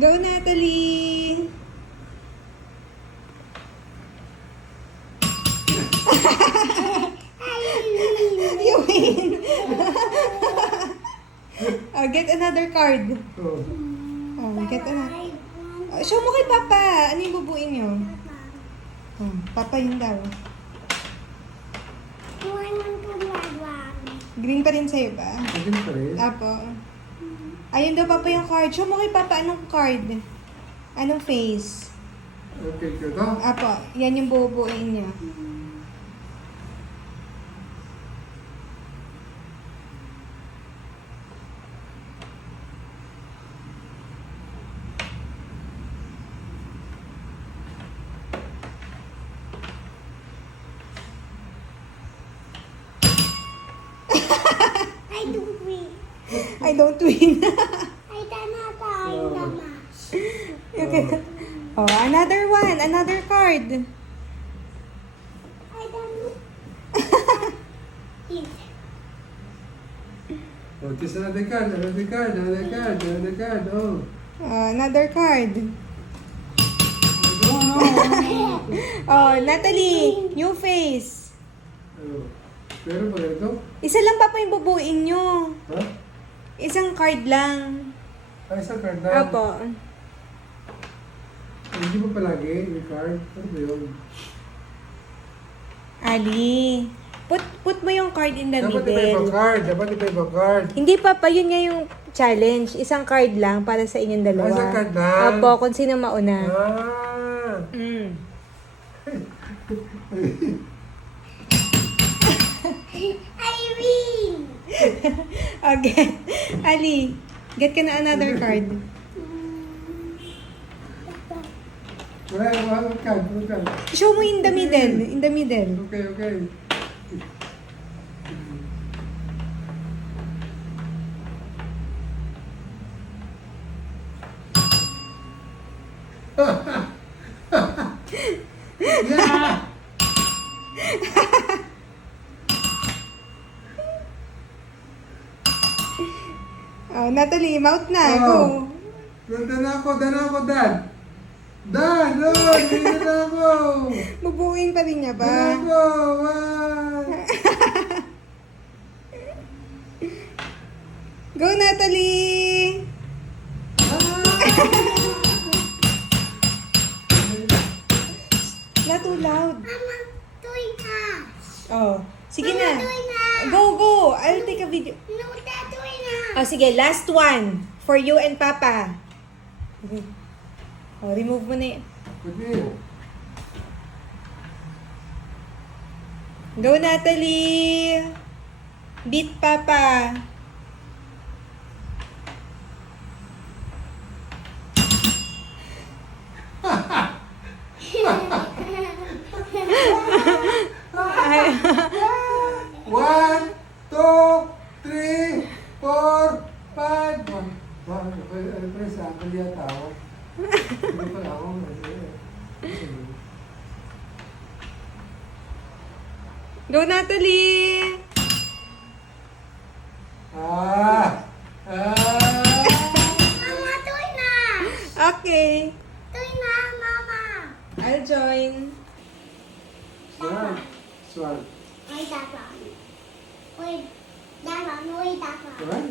Go, Natalie! You win! Oh, get another card. Oh, get another. Oh, show mo kay Papa. Ano yung bubuin nyo? Oh, Papa yun daw. Green pa rin sa'yo ba? Green pa rin? Apo. Ayun daw, Papa, yung card. Show mo kay Papa, anong card? Anong face? Okay, ka to? Apo, yan yung bubuin niya. I don't win. Okay. Oh, another one. Another card. Oh, just another card, another card, another card, another card, oh. Another card. No, no. Oh, Natalie, new face. Oh. Pero ba ito? Isa lang, Papa, yung bubuin nyo. Ha? Isang card lang. Ay, isang card na. Apo. Hindi ba palagi yung card? Ano ba yun? Ali, put mo yung card in the Dapat iba middle. card. Dapat iba card. Hindi, Papa, yun nga yung challenge. Isang card lang para sa inyong dalawa. Isang card lang? Apo, kung sino mauna. Ah. Mm. I win! Okay. Ali, get ka na another card. Wala card, wala card. Show mo in the middle. In the middle. Okay, okay. Yeah! Oh, Natalie, mouth na. Oh. Go. Dana ako, Dad. Dad, no, hindi na ako. Bubuin pa rin niya Dana ba? ako, ah. Go, Natalie! Not too loud. Mama, tuloy ka! Oh, sige Mama, na. tuloy na! Go, go! I'll take a video. No, tuloy na! Oh, sige, last one. For you and Papa. Okay. Oh, remove mo na yun. Pwede. Go, Natalie! Beat Papa. Ay, 1, 2, 3, 4, 5. Ano pa sa akin yata ako? Hindi pala ako. Go, Natalie! Ah! Mama, tuloy na! Okay. Tuloy na, Mama! I'll join. Swan. Swan. Uy, dapa. Uy, dapa. Uy, dapa. Swan.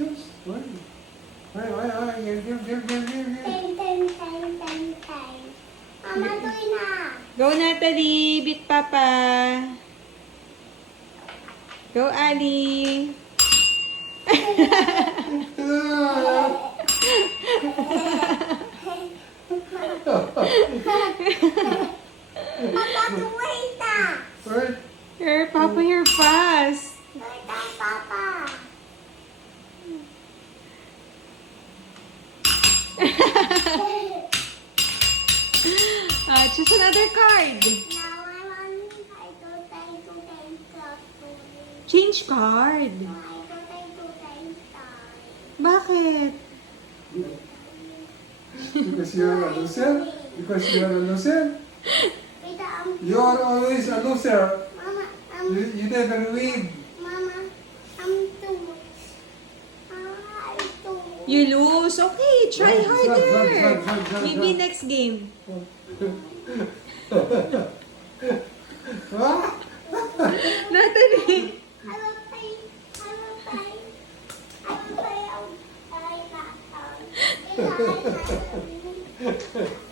Just swan. Ay. Give. Ten. Mama, tuloy na! Go, Natalie! Beat Papa! Go, Ali! Papa, tuloy na! Right? Here, Papa, you're fast! Tuloy na, Papa! Choose another card. Now I want to Change card. Bakit? Because you're a loser? Because you're a loser? Wait, You are always a loser. Mama, You never win. Mama, I'm too You lose. Okay, try Sag, sag, harder. sag, sag, Maybe sag. next game. Ah! Natalie. I will play. I will play. I will play. I will play that song.